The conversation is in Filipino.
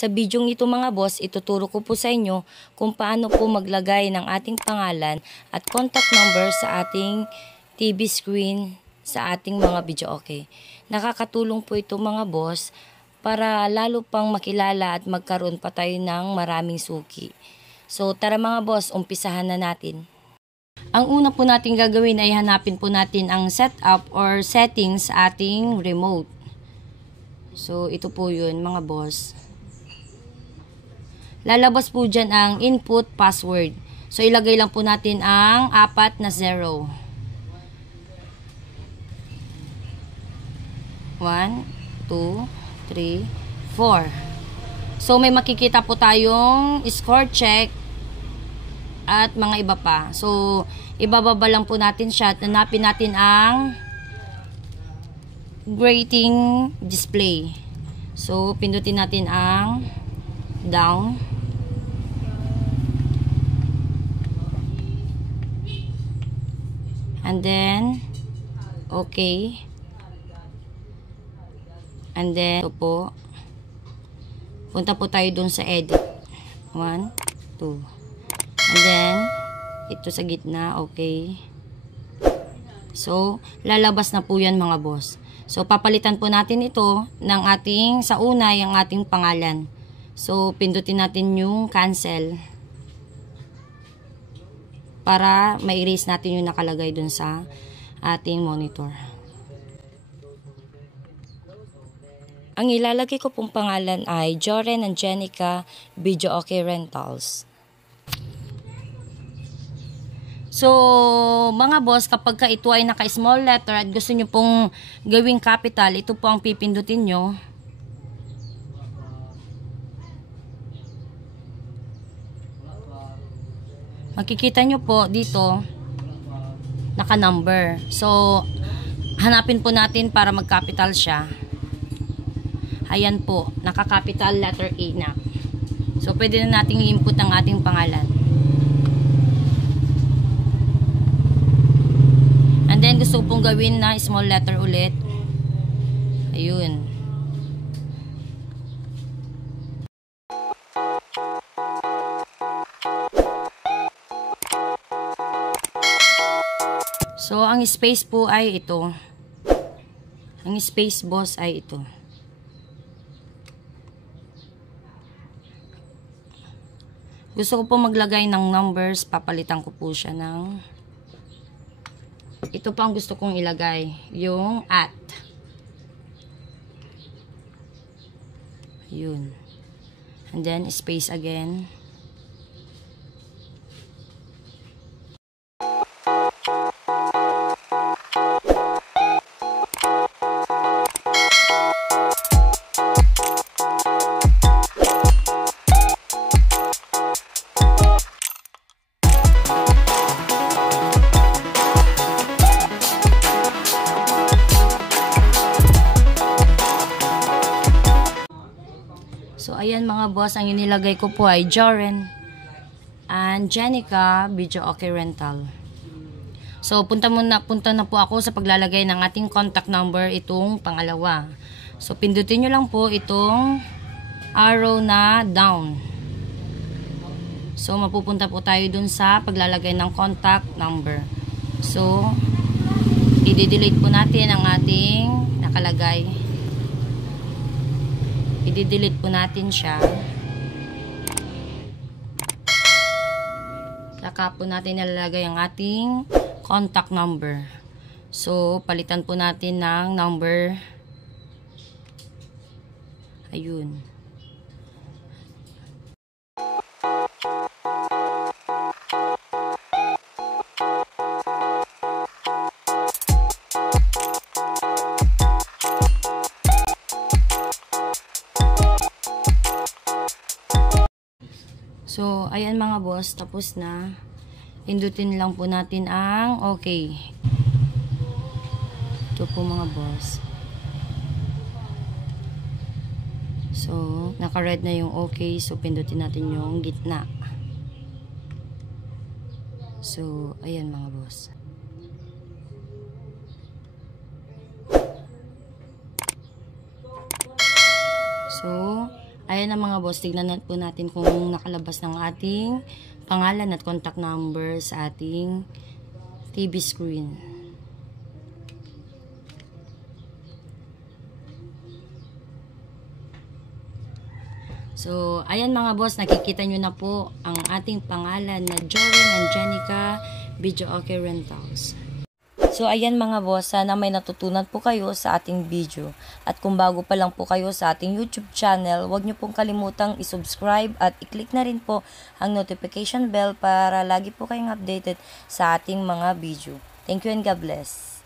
Sa bidyong ito mga boss, ituturo ko po sa inyo kung paano po maglagay ng ating pangalan at contact number sa ating TV screen sa ating mga video okay. Nakakatulong po ito mga boss para lalo pang makilala at magkaroon pa tayo ng maraming suki. So tara mga boss, umpisahan na natin. Ang una po natin gagawin ay hanapin po natin ang setup or settings sa ating remote. So ito po yun mga boss. Lalabas po dyan ang input password. So, ilagay lang po natin ang 4 na 0. 1, 2, 3, 4. So, may makikita po tayong score check at mga iba pa. So, ibababa lang po natin siya at hanapin natin ang grading display. So, pindutin natin ang down. And then, okay. And then, ito po. Punta po tayo dun sa edit. 1, 2. And then, ito sa gitna, okay. So, lalabas na po yan mga boss. So, papalitan po natin ito ng ating, sa una, yung ating pangalan. So, pindutin natin yung cancel. Para ma-erase natin yung nakalagay dun sa ating monitor. Ang ilalagay ko pong pangalan ay Joren Angenica Video Okay Rentals. So, mga boss, kapag ka ito ay naka-small letter at gusto nyo pong gawing capital, ito po ang pipindutin nyo. Makikita nyo po dito, naka-number. So, hanapin po natin para mag-capital siya. Ayan po, naka-capital letter A na. So, pwede na nating i-input ang ating pangalan. And then, gusto pong gawin na small letter ulit. Ayun. So, ang space po ay ito. Ang space boss ay ito. Gusto ko po maglagay ng numbers. Papalitan ko po siya ng... Ito pa ang gusto kong ilagay. Yung at. Ayun. And then, space again. So, ayan mga boss, ang inilagay ko po ay Joren Angenica Video Okay Rental. So, punta na po ako sa paglalagay ng ating contact number, itong pangalawa. So, pindutin nyo lang po itong arrow na down. So, mapupunta po tayo dun sa paglalagay ng contact number. So, i-delete po natin ang ating nakalagay. I-delete po natin siya. Saka po natin nalalagay ang ating contact number. So, palitan po natin ng number. Ayun. So, ayan mga boss, tapos na. Pindutin lang po natin ang okay. Ito po mga boss. So, naka-red na yung okay. So, pindutin natin yung gitna. So, ayan mga boss. So, Ayan na mga boss, tignan po natin kung nakalabas ng ating pangalan at contact number sa ating TV screen. So, ayan mga boss, nakikita nyo na po ang ating pangalan na Jorin Angelica Videoke Rentals. So, ayan mga boss, sana may natutunan po kayo sa ating video. At kung bago pa lang po kayo sa ating YouTube channel, huwag nyo pong kalimutang isubscribe at i-click na rin po ang notification bell para lagi po kayong updated sa ating mga video. Thank you and God bless.